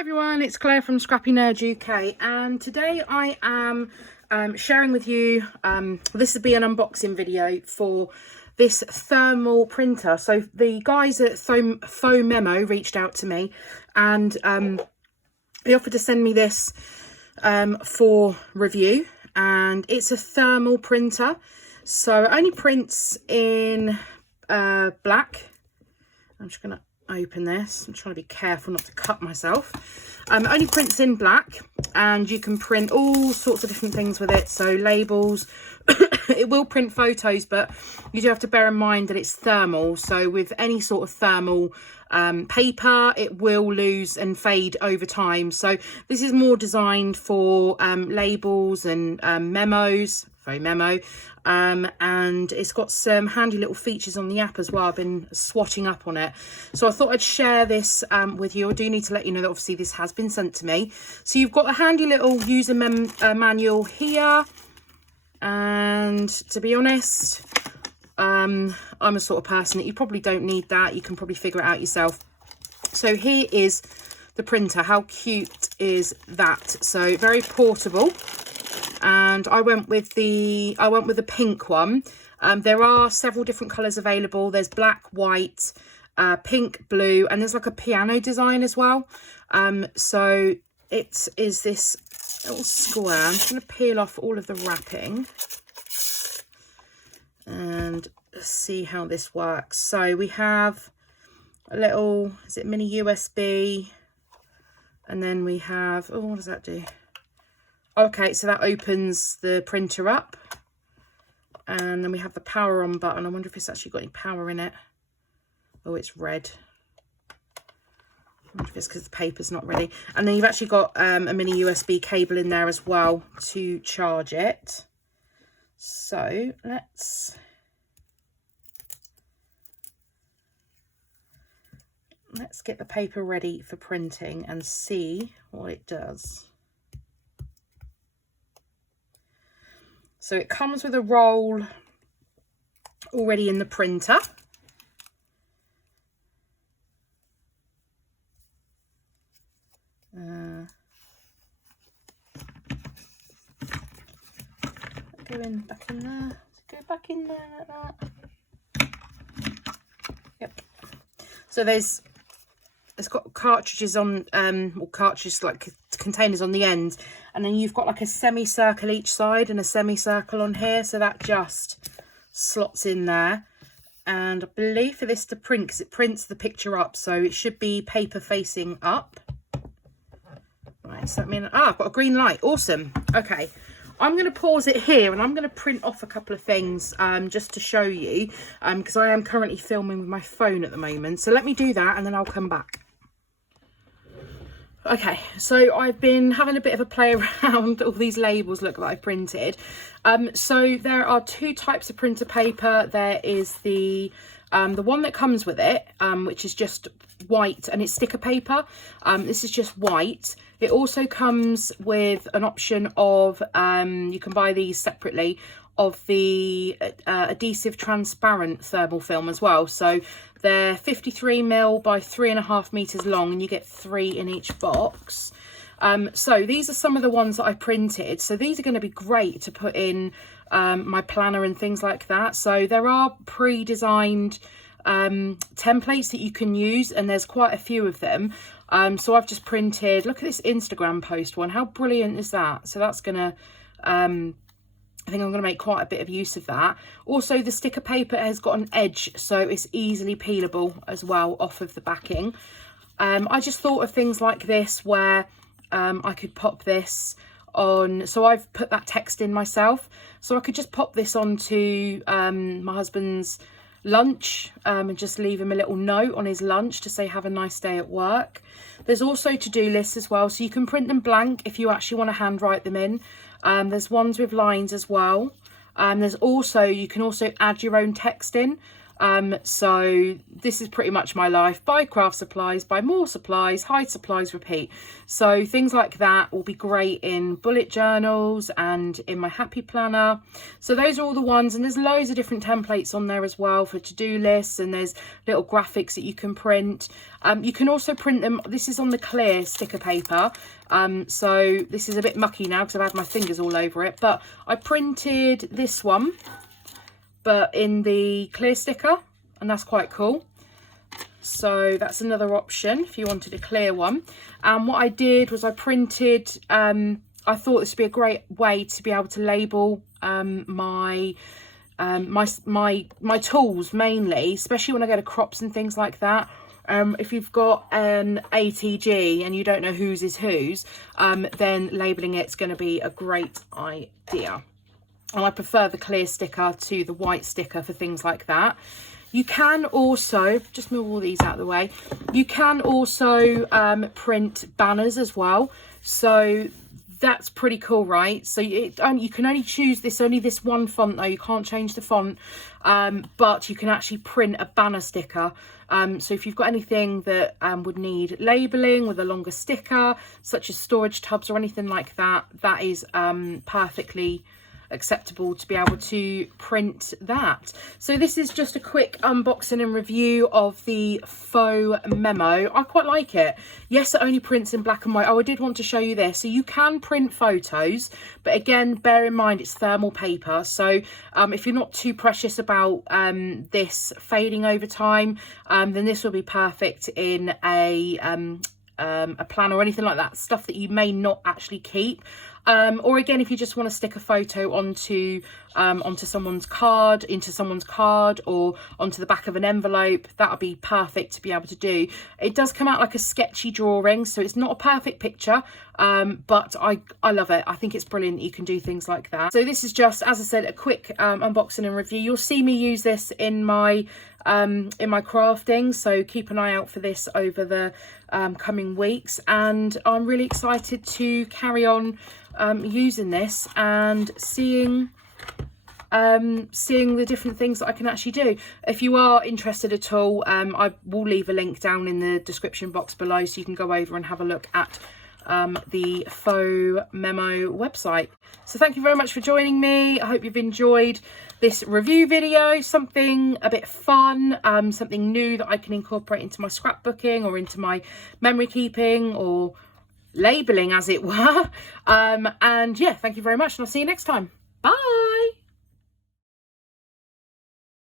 Hi everyone, it's Claire from scrappynerduk, and today I am sharing with you, this will be an unboxing video for this thermal printer. So the guys at PHOMEMO reached out to me and they offered to send me this for review, and it's a thermal printer. So it only prints in black. I'm just going to open this. I'm trying to be careful not to cut myself. It only prints in black, and you can print all sorts of different things with it. So labels, it will print photos, but you do have to bear in mind that it's thermal. So with any sort of thermal paper, it will lose and fade over time. So this is more designed for labels and memos, PHOMEMO, and it's got some handy little features on the app as well. I've been swatching up on it, so I thought I'd share this with you. I do need to let you know that obviously this has been sent to me. So you've got a handy little user manual here, and to be honest, I'm a sort of person that you probably don't need that. You can probably figure it out yourself. So here is the printer. How cute is that? So very portable. And I went with the pink one. There are several different colours available. There's black, white, pink, blue, and there's like a piano design as well. So it is this little square. I'm just going to peel off all of the wrapping and see how this works. So we have a little, is it mini USB? And then we have, oh, what does that do? Okay, so that opens the printer up, and then we have the power on button. I wonder if it's actually got any power in it. Oh, it's red. I wonder if it's because the paper's not ready. And then you've actually got a mini USB cable in there as well to charge it. So let's get the paper ready for printing and see what it does. So it comes with a roll already in the printer. Back in there. Go back in there like that. Yep. So it's got cartridges on, or cartridges like containers on the end, and then you've got like a semicircle each side and a semicircle on here, so that just slots in there. And I believe for this to print, because it prints the picture up, so it should be paper facing up. Right, so that means, I've got a green light. Awesome. Okay, I'm going to pause it here and I'm going to print off a couple of things just to show you, because I am currently filming with my phone at the moment. So let me do that and then I'll come back. Okay, so I've been having a bit of a play around all these labels, look, that I printed. So there are two types of printer paper. There is the one that comes with it, which is just white, and it's sticker paper. This is just white. It also comes with an option of, you can buy these separately, of the adhesive transparent thermal film as well. So they're 53mm by 3.5 meters long, and you get 3 in each box. So these are some of the ones that I printed. So these are going to be great to put in my planner and things like that. So there are pre-designed templates that you can use, and there's quite a few of them. So I've just printed, look at this Instagram post one. How brilliant is that? So that's gonna, I think I'm going to make quite a bit of use of that. Also, the sticker paper has got an edge, so it's easily peelable as well off of the backing. I just thought of things like this where I could pop this on. So I've put that text in myself, so I could just pop this onto my husband's lunch and just leave him a little note on his lunch to say have a nice day at work. There's also to-do lists as well, so you can print them blank if you actually want to handwrite them in. There's ones with lines as well. There's also, you can also add your own text in. So this is pretty much my life: buy craft supplies, buy more supplies, hide supplies, repeat. So things like that will be great in bullet journals and in my happy planner. So those are all the ones, and there's loads of different templates on there as well for to-do lists, and there's little graphics that you can print. You can also print them. This is on the clear sticker paper. So this is a bit mucky now because I've had my fingers all over it, but I printed this one but in the clear sticker, and that's quite cool. So that's another option if you wanted a clear one. And what I did was I printed, I thought this would be a great way to be able to label my tools mainly, especially when I go to crops and things like that. If you've got an ATG and you don't know whose is whose, then labelling it's going to be a great idea. And I prefer the clear sticker to the white sticker for things like that. You can also, just move all these out of the way, you can also print banners as well. So that's pretty cool, right? So you can only choose this, only this one font though, you can't change the font, but you can actually print a banner sticker. So if you've got anything that would need labelling with a longer sticker, such as storage tubs or anything like that, that is perfectly acceptable to be able to print that. So this is just a quick unboxing and review of the PHOMEMO. I quite like it. Yes, it only prints in black and white. Oh, I did want to show you this. So you can print photos, but again, bear in mind it's thermal paper. So if you're not too precious about this fading over time, then this will be perfect in a plan or anything like that, stuff that you may not actually keep. Or again, if you just want to stick a photo onto someone's card, into someone's card, or onto the back of an envelope, that'll be perfect to be able to do. It does come out like a sketchy drawing, so it's not a perfect picture, but I love it. I think it's brilliant that you can do things like that. So this is just, as I said, a quick unboxing and review. You'll see me use this in my crafting, so keep an eye out for this over the coming weeks, and I'm really excited to carry on using this and seeing the different things that I can actually do. If you are interested at all, I will leave a link down in the description box below, so you can go over and have a look at the PHOMEMO website. So thank you very much for joining me. I hope you've enjoyed this review video, something a bit fun, something new that I can incorporate into my scrapbooking or into my memory keeping or labelling, as it were. And yeah, thank you very much, and I'll see you next time. Bye.